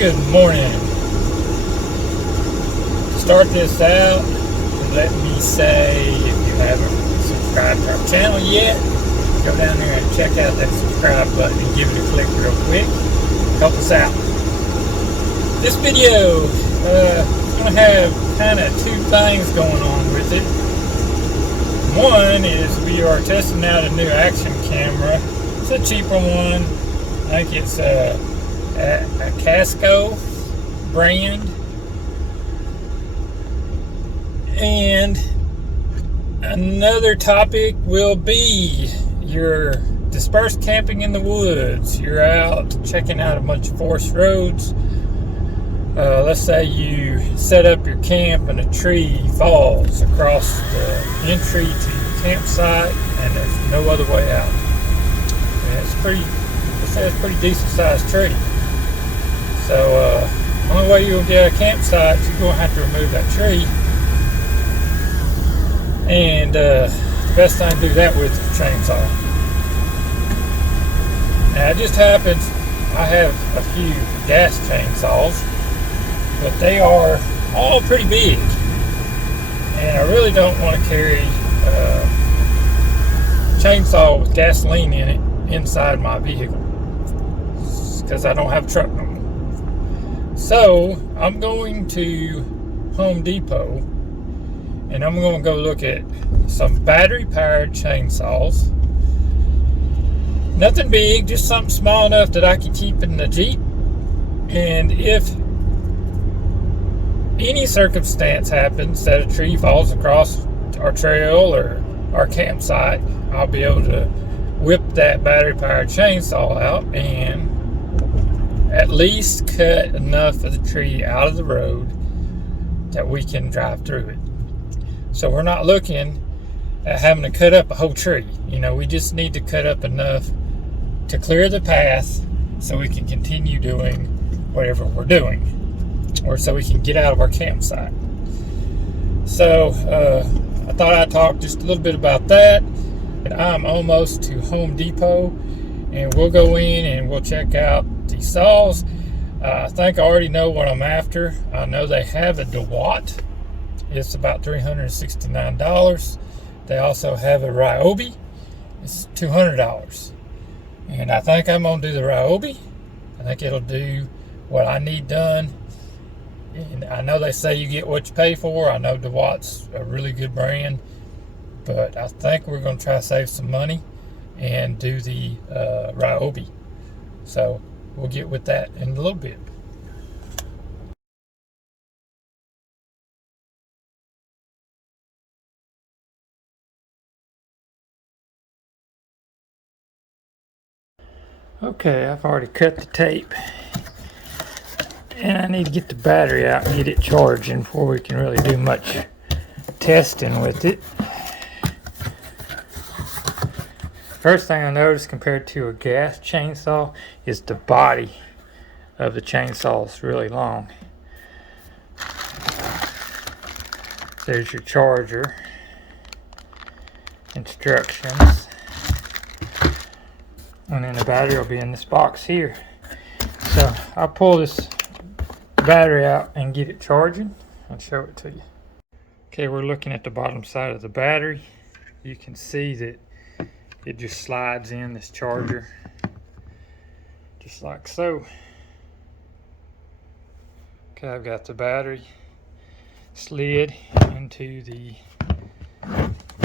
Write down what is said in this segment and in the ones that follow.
Good morning. To start this out, let me say if you haven't subscribed to our channel yet, go down there and check out that subscribe button and give it a click real quick. Help us out. This video is going to have kind of two things going on with it. One is we are testing out a new action camera. It's a cheaper one. I think it's a Casco brand. And another topic will be your dispersed camping in the woods. You're out checking out a bunch of forest roads. Let's say you set up your camp and a tree falls across the entry to your campsite and there's no other way out. And it's a pretty decent sized tree. So the only way you'll get a campsite, you're going to have to remove that tree. And the best thing to do that with is a chainsaw. Now it just happens I have a few gas chainsaws, but they are all pretty big. And I really don't want to carry a chainsaw with gasoline in it inside my vehicle, because I don't have a truck no more. So I'm going to Home Depot and I'm going to go look at some battery powered chainsaws. Nothing big, just something small enough that I can keep in the Jeep. And if any circumstance happens that a tree falls across our trail or our campsite, I'll be able to whip that battery powered chainsaw out and at least cut enough of the tree out of the road that we can drive through it. So we're not looking at having to cut up a whole tree. We just need to cut up enough to clear the path so we can continue doing whatever we're doing, or so we can get out of our campsite. So I thought I'd talk just a little bit about that. I'm almost to Home Depot, and we'll go in and we'll check out these saws. I think I already know what I'm after. I know they have a DeWalt. It's about $369. They also have a Ryobi. It's $200. And I think I'm going to do the Ryobi. I think it'll do what I need done. And I know they say you get what you pay for. I know DeWalt's a really good brand. But I think we're going to try to save some money and do the Ryobi. So we'll get with that in a little bit. Okay, I've already cut the tape. And I need to get the battery out and get it charging before we can really do much testing with it. First thing I noticed compared to a gas chainsaw is the body of the chainsaw is really long. There's your charger instructions, and then the battery will be in this box here. So I'll pull this battery out and get it charging and show it to you. Okay, we're looking at the bottom side of the battery. You can see that it just slides in this charger just like so. Okay, I've got the battery slid into the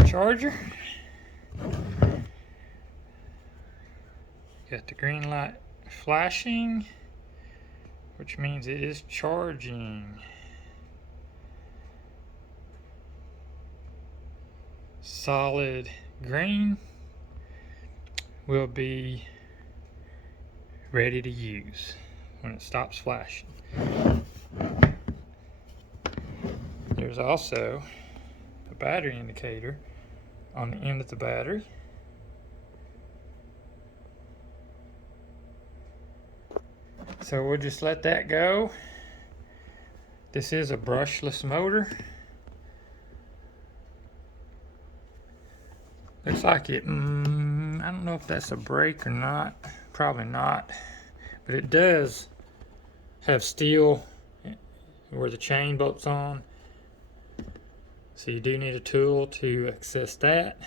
charger. Got the green light flashing, which means it is charging. Solid green will be ready to use when it stops flashing. There's also a battery indicator on the end of the battery. So we'll just let that go. This is a brushless motor. Looks like it, I don't know if that's a brake or not. Probably not. But it does have steel where the chain bolts on, so you do need a tool to access that.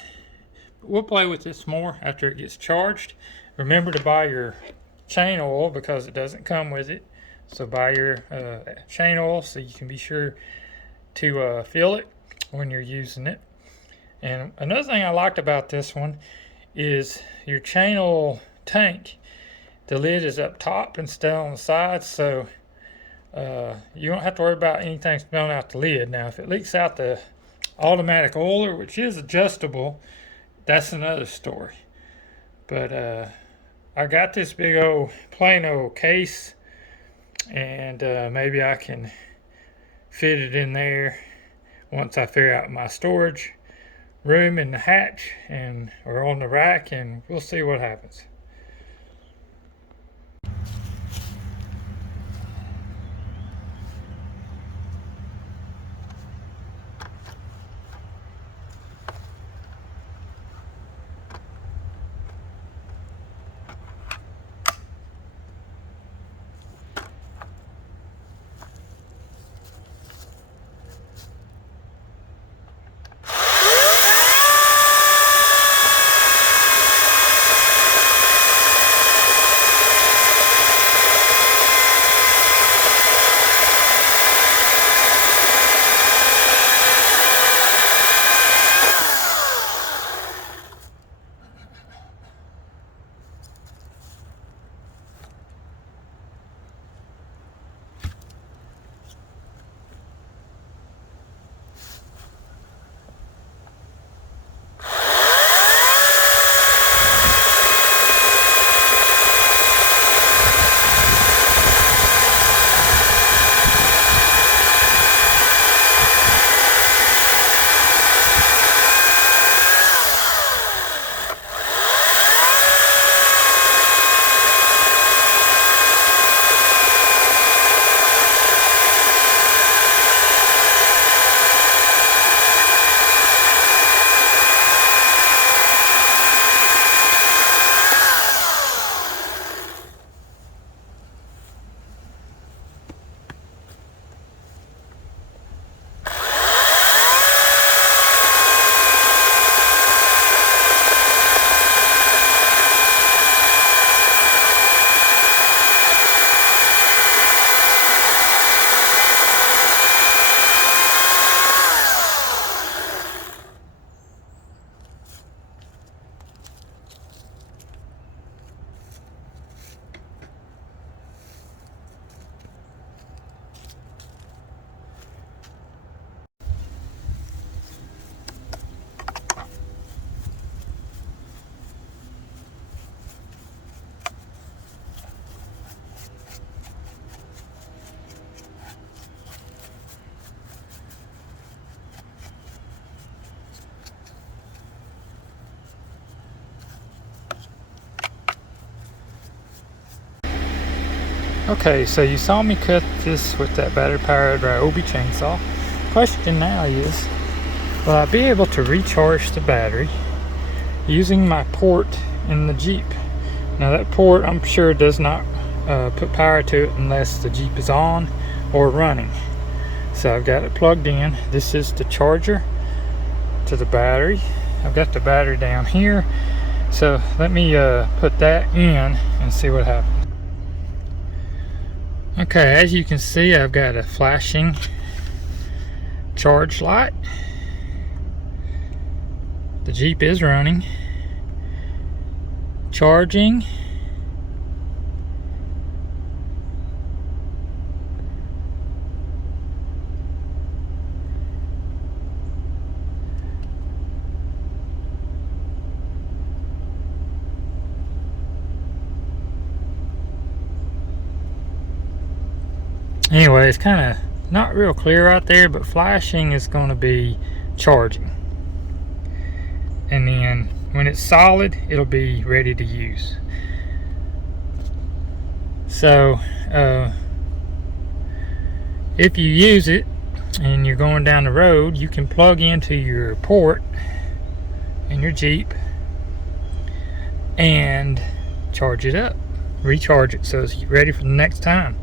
But we'll play with this more after it gets charged. Remember to buy your chain oil because it doesn't come with it, so buy your chain oil so you can be sure to fill it when you're using it. And another thing I liked about this one is your chain oil tank, the lid is up top instead on the sides, so you don't have to worry about anything spilling out the lid. Now if it leaks out the automatic oiler, which is adjustable, that's another story. But I got this big old plain old case, and maybe I can fit it in there once I figure out my storage room in the hatch and or on the rack, and we'll see what happens. Okay, so you saw me cut this with that battery-powered Ryobi chainsaw. Question now is, will I be able to recharge the battery using my port in the Jeep? Now that port, I'm sure, does not put power to it unless the Jeep is on or running. So I've got it plugged in. This is the charger to the battery. I've got the battery down here. So let me put that in and see what happens. Okay, as you can see, I've got a flashing charge light. The Jeep is running, charging. Anyway, it's kind of not real clear out there, but flashing is going to be charging. And then when it's solid, it'll be ready to use. So, if you use it and you're going down the road, you can plug into your port in your Jeep and charge it up, recharge it so it's ready for the next time.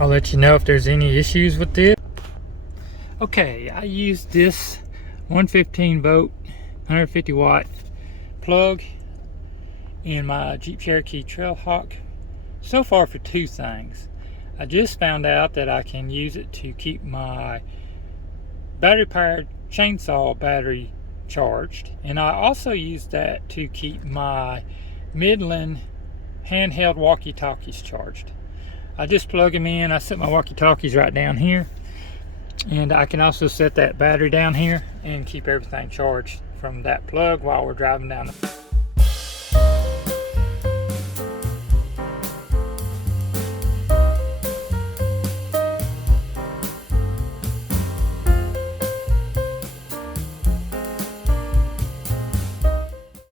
I'll let you know if there's any issues with this. Okay, I used this 115 volt 150 watt plug in my Jeep Cherokee Trailhawk so far for two things. I just found out that I can use it to keep my battery powered chainsaw battery charged, and I also use that to keep my Midland handheld walkie-talkies charged. I just plug them in. I set my walkie-talkies right down here, and I can also set that battery down here and keep everything charged from that plug while we're driving down the